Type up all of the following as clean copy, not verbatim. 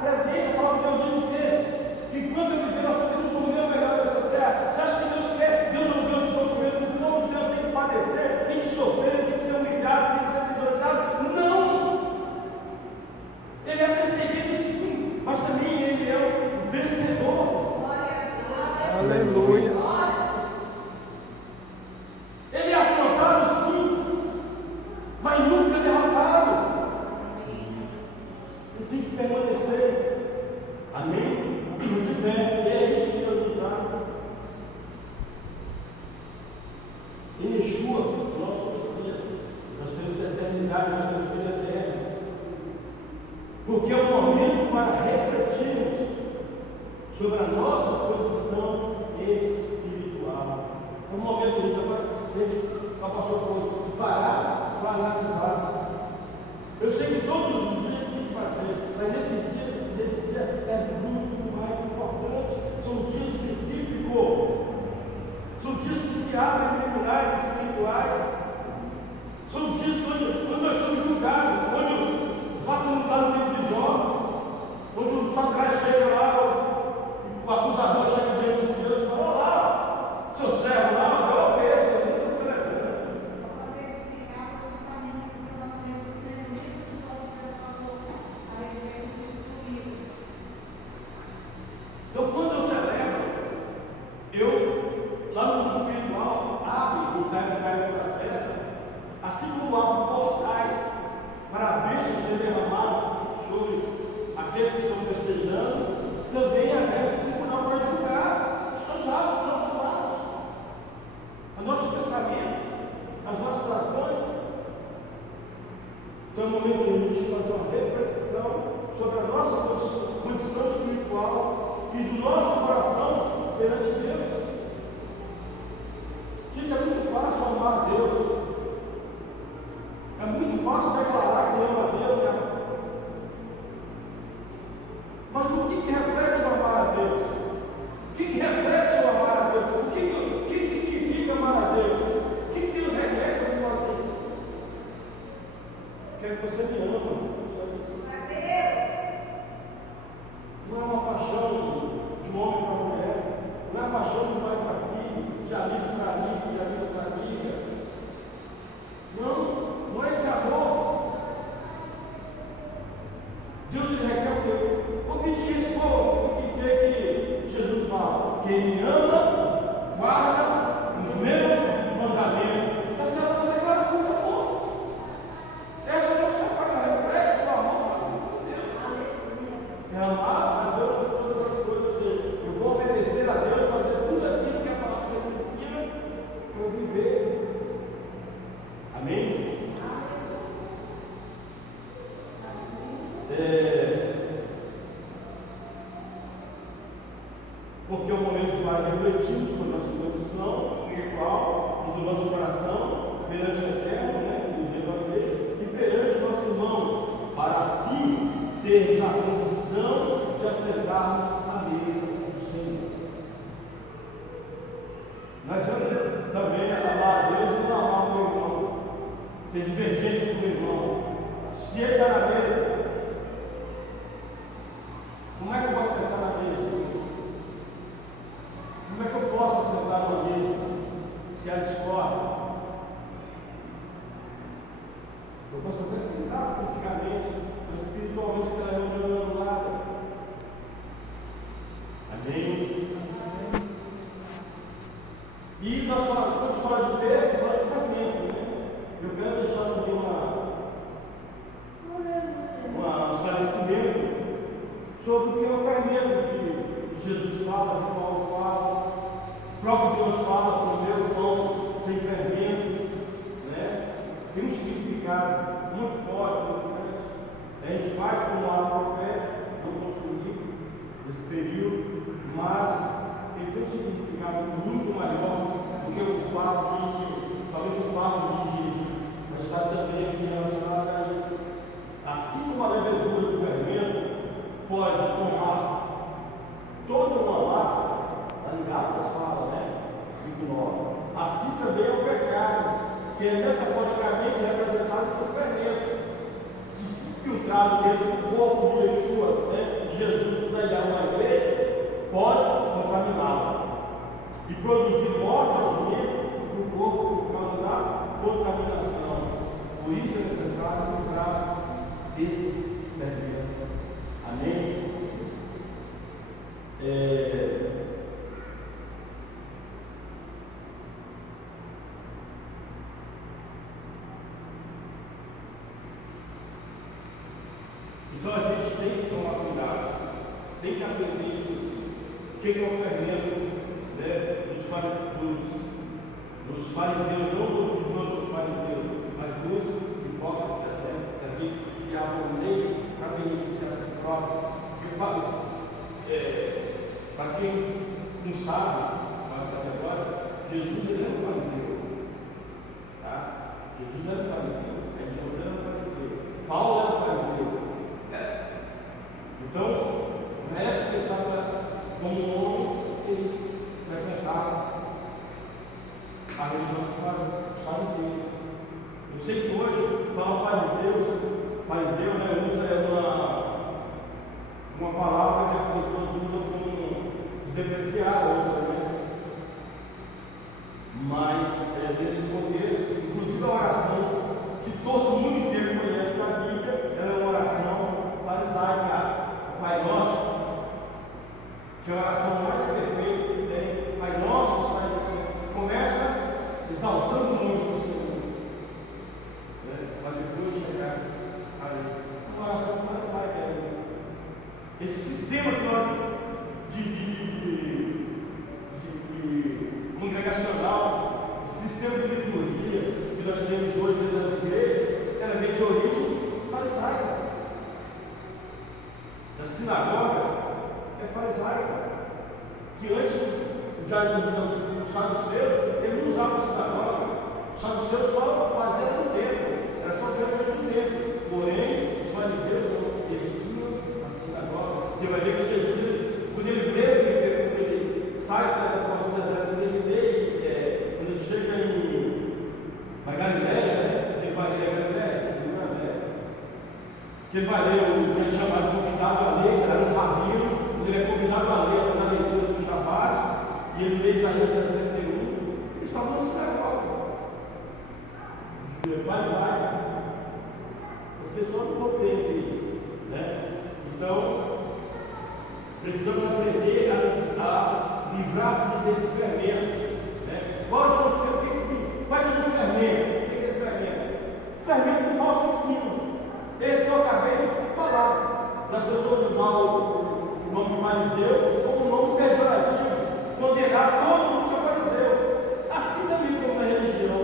presente. A palavra de Deus diz o quê? Que enquanto eu viver, nós podemos comer o melhor dessa terra. Você acha que Deus quer? Deus é um Deus de sofrimento. O povo de Deus tem que padecer, tem que sofrer, tem que ser humilhado, tem que ser pisoteado. Não! Ele é perseguido sim, mas também ele é o vencedor. Aleluia. Ele é afrontado sim, mas nunca derrotado. Ele tem que permanecer. Amém? Muito bem. E é isso que Deus nos dá. Em Yeshua, nosso Messias, nós temos eternidade, nós temos vida eterna. Porque é um momento para refletirmos sobre a nossa condição espiritual. É um momento, gente, agora, a pastora falou, de parar para analisar. Eu sei que todos os dias tem que fazer, mas nesse dia é muito mais importante. São dias específicos, são dias que se abrem tribunais espirituais, são dias quando nós somos julgados, onde como está no livro de Jó, onde o Satanás chega lá, o acusador chega diante de Deus e fala: olá, seu servo lá, eu obedeço, eu nunca fui levando. Então, quando eu celebro, eu, lá no mundo espiritual, abro o tempo das festas, assim como abro portais para a bênção ser derramada sobre aqueles que estão festejando, também é tribunal para julgar os seus atos, os nossos atos, os nossos pensamentos, as nossas ações. Então é o momento de a gente fazer uma reflexão sobre a nossa condição espiritual e do nosso coração perante Deus. Gente, é muito fácil amar a Deus. É muito fácil declarar que ama a Deus, sabe? Mas o que reflete o amar a Deus? O que reflete o amar a Deus? O que significa amar a Deus? O que Deus requer de você? Quer que você me ama. Não é uma paixão de um homem para uma mulher, não é a paixão de pai para filho, de amigo para amigo, de amigo para amiga. Não é esse amor. Deus lhe requer o quê? Obedir esse povo. O que Jesus fala? Quem me ama, guarda os meus mandamentos. Essa é a nossa declaração de amor. Essa é a nossa reflexo do amor de Deus. É amar a Deus sobre todas as coisas. Eu vou obedecer a Deus, fazer tudo aquilo que a palavra me ensina para eu viver. Amém? Porque é o momento que nós refletimos sobre a nossa condição espiritual e do nosso coração perante o Eterno, né, do Evangelho, e perante o nosso irmão, para assim termos a condição de assentarmos à mesa do Senhor. Não adianta também amar a Deus e não amar o meu irmão, ter divergência com o meu irmão. Se ele está na mesa, como é que eu vou sentar na mesa? Como é que eu posso sentar numa mesa se há discórdia? Eu posso até sentar fisicamente, mas espiritualmente aquela reunião não é anulada. Amém? E nós estamos falando de peso, falando de fragmento, né? Eu quero deixar aqui um esclarecimento sobre o que é o fermento que Jesus fala, que Paulo fala, o próprio Deus fala, comer o pão sem fermento, né? Tem um significado muito forte, muito grande. A gente faz como um ato profético, não consumir nesse período, mas ele tem um significado muito maior do que o fato de, somente o fato de, mas está também relacionado a isso. Assim como a levedura do fermento pode tomar toda uma massa, está ligado com as falas, né? 5:9. Assim também é o pecado, que é metaforicamente representado por fermento, que se filtrado dentro do corpo e produzir morte aos membros do corpo por causa da contaminação. Por isso é necessário livrar desse fermento. Amém? Então a gente tem que tomar cuidado, tem que aprender isso aqui. O que é o fermento, né, dos fariseus, não dos outros fariseus, mas dos hipócritas, né? Aqueles que criavam leis para beneficiar a si próprio. Eu falo, para quem não sabe, mas sabe agora, Jesus ele era um fariseu. Tá? Jesus era um fariseu, a gente era um fariseu, Paulo era um fariseu. Então, na época ele estava como um homem que ele frequentava a religião dos fariseus. Eu sei que hoje fala fariseu, né, usa uma palavra que as pessoas usam como depreciar outra, né? Mas dentro desse contexto, inclusive a oração que todo mundo inteiro conhece na Bíblia, ela é uma oração farisaica. Pai Nosso, que é a oração mais perfeita que tem. Pai Nosso que sai do céu. Começa exaltando o nome do Senhor, para depois chegar a Ele. Uma oração farisaica. Esse sistema que nós de congregacional, esse sistema de liturgia que nós temos hoje dentro das igrejas, ela vem de origem farisaica. Das sinagogas é farisaica, que antes os saduceus, eles não usavam sinagogas, os saduceus só faziam no templo, era só dentro do templo, porém os fariseus eles tinham a sinagoga. Você vai ver que Jesus, quando ele sai da costa do deserto, quando ele chega em Galileia, né? Ele vai ler a Galileia, que ele vai ler o que é chamado convidado a ler, que era um rabino, quando ele é convidado a ler na leitura do Shabat, e ele lê Isaías 61, eles estavam no sinagoga, farisaico. As pessoas não compreendem isso, né? Então, precisamos aprender a livrar-se desse fermento, né? Quais são os fermentos? O que é esse fermento? O fermento do falso ensino. Esse que eu acabei de falar, das pessoas usar o nome fariseu como um nome pejorativo, condenar todo mundo que é fariseu. Assim também como na religião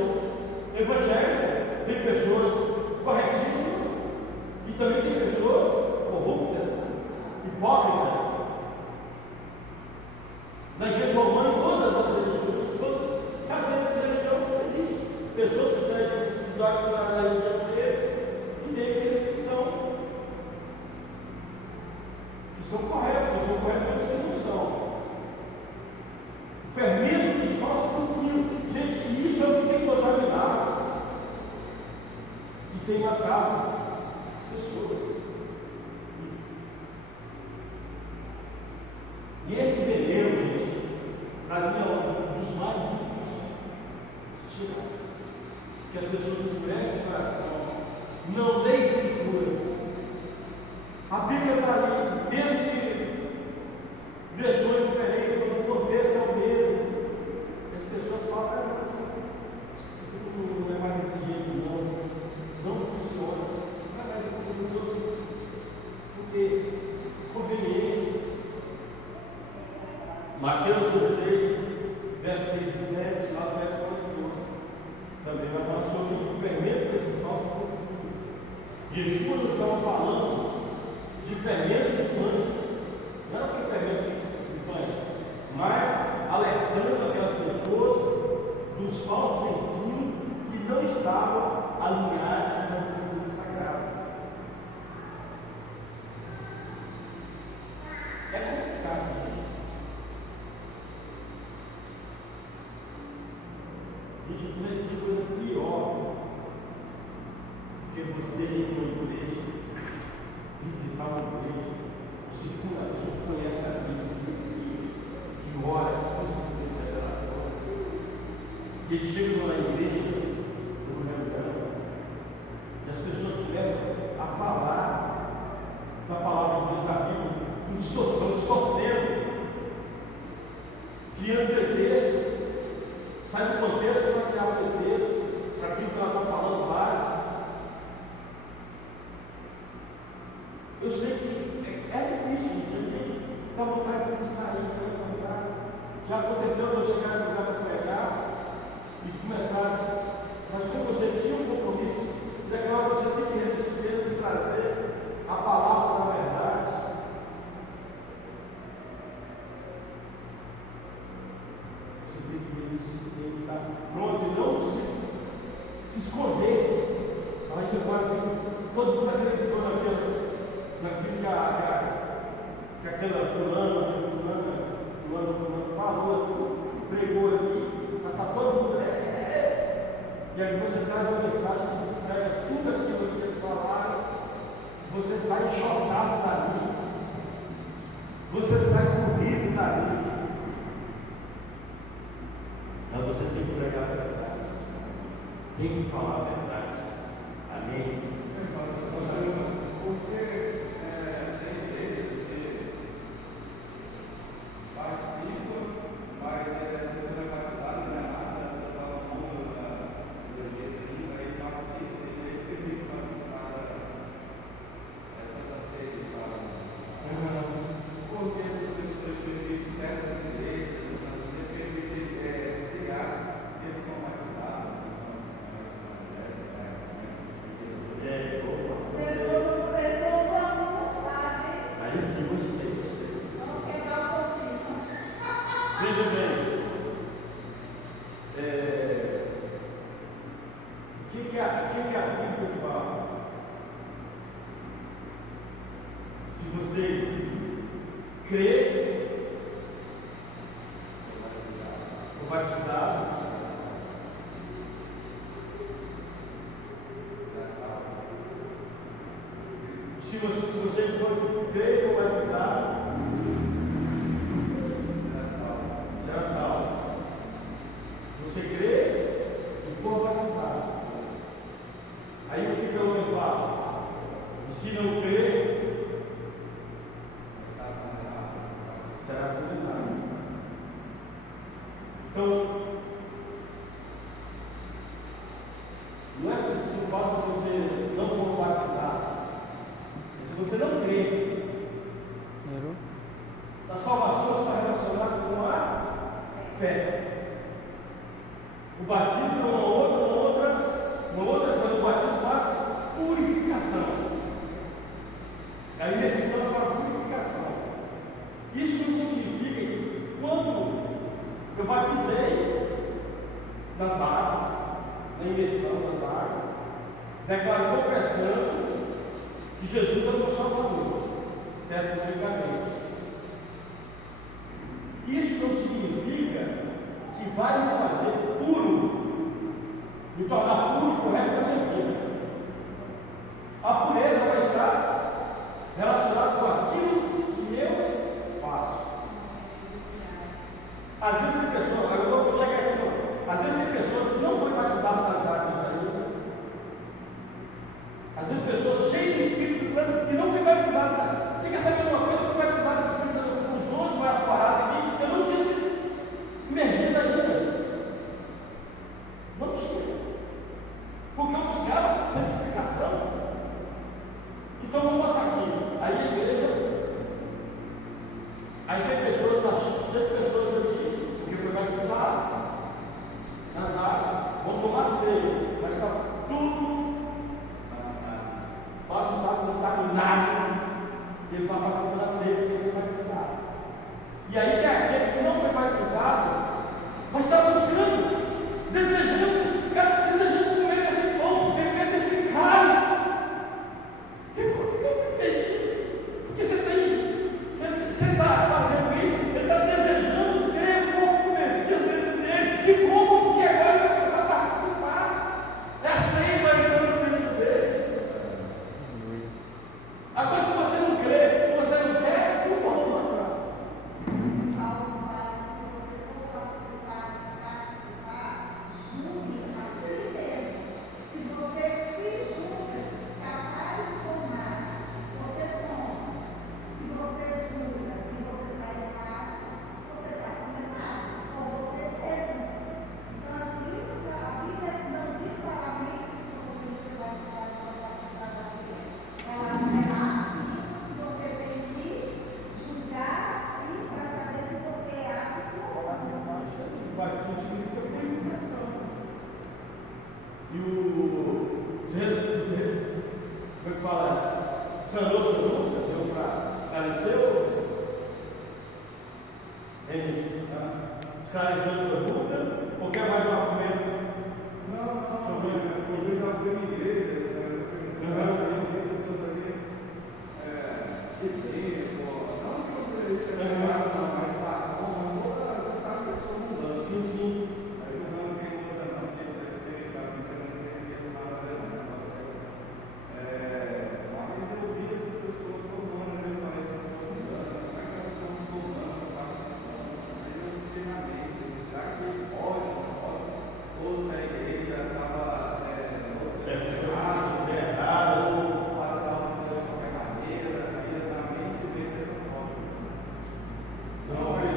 evangélica, tem pessoas corretíssimas e também tem pessoas corruptas, hipócritas. Na igreja romana, todas as religiões, cada religião existe. Pessoas que seguem da religião deles. E tem aqueles que são corretos, que não são. O fermento dos falsos ensinos. Gente, que isso é o que tem contaminado e tem matado as pessoas. E esse veneno, gente, para mim é um dos mais difíceis de tirar. Que as pessoas endurecem o coração. Não lê Escritura. A Bíblia está ali, mesmo que versões diferentes, mas o contexto é o mesmo. As pessoas falam, isso não é mais desse jeito, não funciona. Não é mais desse jeito, porque conveniência. Mateus 16, versos 6 e 7, lá no verso 14, também vai falar sobre o fermento desses falsos ensinos. Yeshua nos estava falando de fermento de pães, não era para fermento de pães, mas alertando aquelas pessoas dos falsos ensinos que não estavam alinhados com as escrituras sagradas. É complicado, gente. Gente, não existe coisa pior que você ir para uma igreja, visitar uma igreja, E eles chegam na igreja, no reunião, e as pessoas começam a falar da palavra de Deus, da Bíblia, com distorção, distorcendo, criando pretexto, sai do contexto para criar pretexto, para aquilo que nós estamos falando lá. Eu sei que é difícil, gente, dá vontade de sair, dá vontade. Já aconteceu de eu chegar no lugar para pregar e começar, mas como você tinha um compromisso, declara você tem que resistir, de trazer a palavra da verdade. Você tem que resistir, tem que estar pronto e não se esconder. Aí agora todo mundo acreditou naquilo que aquela fulano falou, pregou ali, está todo mundo. E aí você traz uma mensagem que descreve tudo aquilo que eles falaram, você sai chocado dali, você sai corrido dali. Mas você tem que pregar a verdade, tem que falar a verdade. Amém? Porque tem igrejas que participam, mas você vai participar, não é nada, você está no mundo da igreja, aí participa, tem igreja que vive participar dessa da ceia, sabe? Porque as pessoas vivem certas igrejas, você permite cear, que eles são batizados, Aí sim, gostei. Veja bem, o que é a Bíblia fala? Se você crê, for batizado, se você for crer e for batizado, será salvo. Você crê e for batizado. Aí o que pelo menos fala? E se não crer, será condenado. Então, não é que fala se você não for batizado. Se você não crê, a salvação está relacionada com a fé. O batismo é uma outra coisa. O batismo para purificação. A imersão para purificação. Isso não significa que quando eu batizei nas águas, na imersão das águas, declaro confessando que Jesus é o meu Salvador, certo? Publicamente. Isso não significa que vai me fazer puro, me tornar puro para o resto da minha vida. A pureza vai estar relacionada com aquilo que eu faço. Às vezes tem pessoas, agora eu vou chegar aqui, não. Às vezes tem pessoas que não foram batizadas nas águas ainda. Às vezes pessoas cheias do Espírito Santo que não foi batizada. Você quer saber uma coisa? Eu fui batizado com o Espírito Santo com os 12 vai parar aqui. Eu não tinha sido imergido ainda. Não tinha. Porque eu buscava santificação. Então vamos botar aqui. Aí a igreja. Aí tem pessoas, tem pessoas aqui que foi batizado nas águas, vão tomar ceia, mas está tudo bagunçado, contaminado. Ele está participando da ceia porque ele foi batizado. E aí tem aquele que não foi batizado, mas está buscando, desejando comer desse pão, beber desse cálice. E por que eu pedi? Porque você está fazendo isso, ele está desejando ter um pouco do Messias dentro dele. Que bom, porque agora ele vai começar a participar. É a ceia vai entrando dentro dele. Agora, se você não crê, se você não quer, não toma. esclareceu a sua dúvida? Ou quer mais um argumento? Não, eu já fui em igreja, eu fui em igreja, pessoas ali, de tempo, não que você esteja errado, não, mas você sabe que eu sou mudando. Sim, sim. Aí eu não tenho coisa não, porque você tem que estar brincando, não tem que nada a ver, não. Mas eu vi essas pessoas tomando, eu falei, essas pessoas mudando, como é que elas estão voltando, eu faço isso? Aí eu fiquei na mente, será que pode, não pode? Ou se a igreja estava errado, ou fazer algo de qualquer maneira, aí na mente veio dessa forma. Não, mas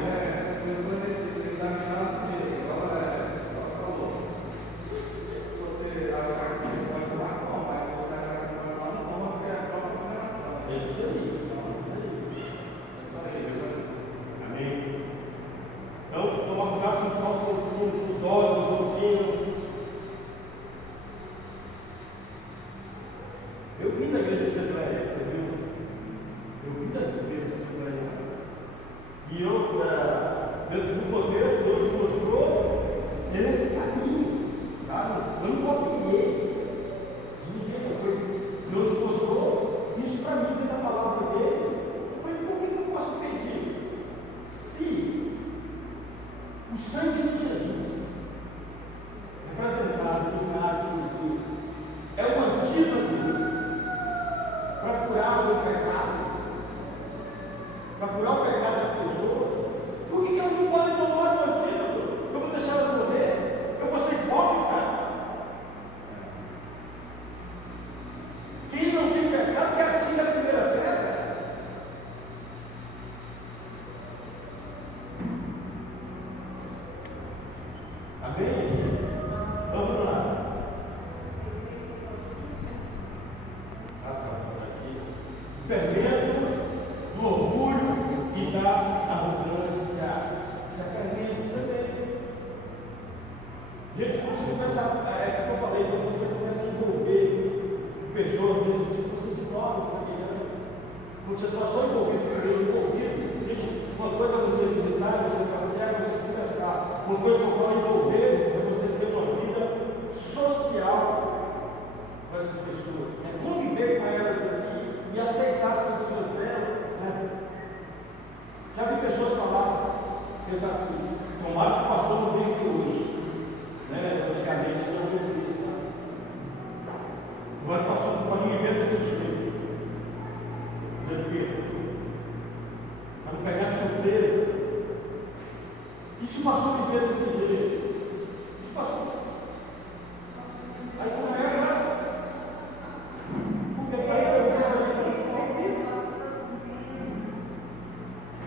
eu estou nesse examinar as coisas, agora falou. Você achar que você pode falar, não, mas você achar que pode falar, não, porque é a própria condenação. É isso aí. É só isso. Amém. Então, tomar cuidado com os falsos ensinos, com os dogmas, doutrinas. Eu vim da igreja assembleia, viu? Eu vim da igreja assembleia. E eu, dentro do contexto, Deus me mostrou nesse caminho. Tá? Eu não copiei de ninguém. Deus mostrou isso para mim, dentro da palavra dele. Eu falei, por que eu posso pedir? Se o sangue de Jesus, representado no cálice, é o antídoto para curar o meu pecado, para curar o pecado das pessoas, por que elas não podem tomar o antídoto? Eu vou deixar elas morrer? Eu vou ser hipócrita? Quem não tem pecado, que atire a primeira pedra. Amém? Vamos lá. O fermento do orgulho e da arrogância. Isso é fermento também. Gente, quando você começa, tipo eu falei, quando você começa a envolver pessoas desse tipo, você se torna familiares. Quando você está só envolvido, gente, uma coisa é você visitar, você passear, você conversar. Uma coisa que eu falo envolver é você ter uma vida social com essas pessoas. É conviver com elas ali e aceitar as condições delas. Né? Já vi pessoas falar, pensar assim, tomara que o pastor não venha aqui hoje. Né? Praticamente não vejo isso. Né? Agora o pastor não pode me ver desse jeito. Dizendo que para não pegar de surpresa. E se o pastor me ver desse jeito? Se o pastor. Aí começa. Porque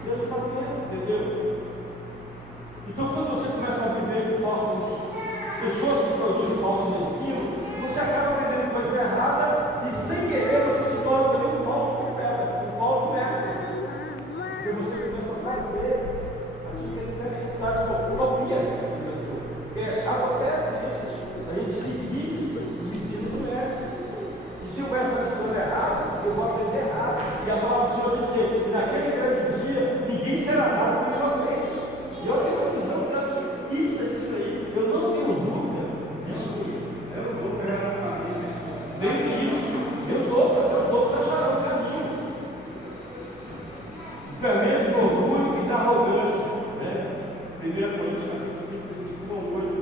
Deus está vendo, entendeu? Então, quando você começa a viver com falsos, pessoas que produzem falsos ensinos, você acaba aprendendo coisa errada e, sem querer, você se torna também um falso profeta, um falso mestre. Porque você começa a fazer aquilo que é diferente, faz copia. Acontece isso, a gente seguir os ensinos do mestre. E se o mestre está ensinando errado, eu vou aprender errado. E a palavra do Senhor diz que naquele grande dia ninguém será dado por inocente. E eu tenho uma visão nítida disso aí. Eu não tenho dúvida disso aí. Eu não vou pegar na família. Nem isso. Meus outros acharam o caminho. O fermento do orgulho e da arrogância. Né? 1 Coríntios capítulo 5, versículo 8.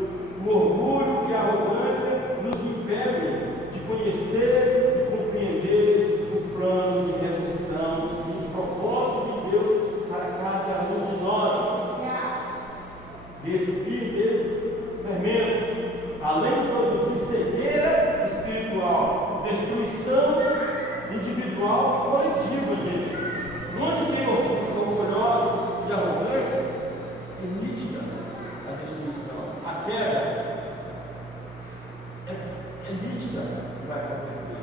O orgulho e a arrogância nos impedem de conhecer e compreender o plano de redenção e os propósitos de Deus para cada um de nós. Desses fermentos, além de produzir cegueira espiritual, destruição individual e coletiva, gente. Onde tem orgulhosos e arrogantes, é nítida a destruição, a queda. É nítida que vai acontecer.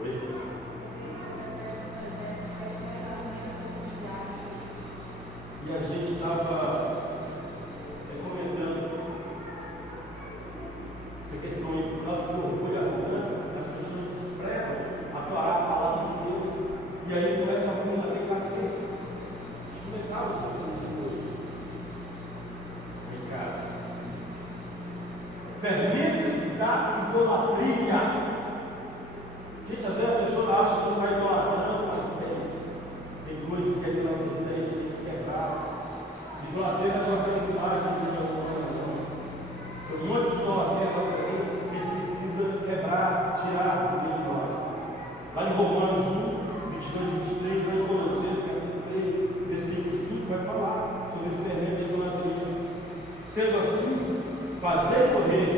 Oi? E a gente estava comentando essa questão aí, por causa do orgulho e arrogância, as pessoas desprezam a palavra de Deus, e aí começa a ter cabeça. idolatria. Gente, às vezes a pessoa acha que não está idolatrando, mas tem coisas que ele não se entende, tem que quebrar. Idolatria não é só aqueles lugares que tem alguma razão. Tem um monte de idolatria aí que ele precisa quebrar, tirar do meio de nós. Lá em Romanos 1, 22, 23, lá em Colossenses, capítulo 3, versículo 5, vai falar sobre esse terreno de idolatria. Sendo assim, fazer correr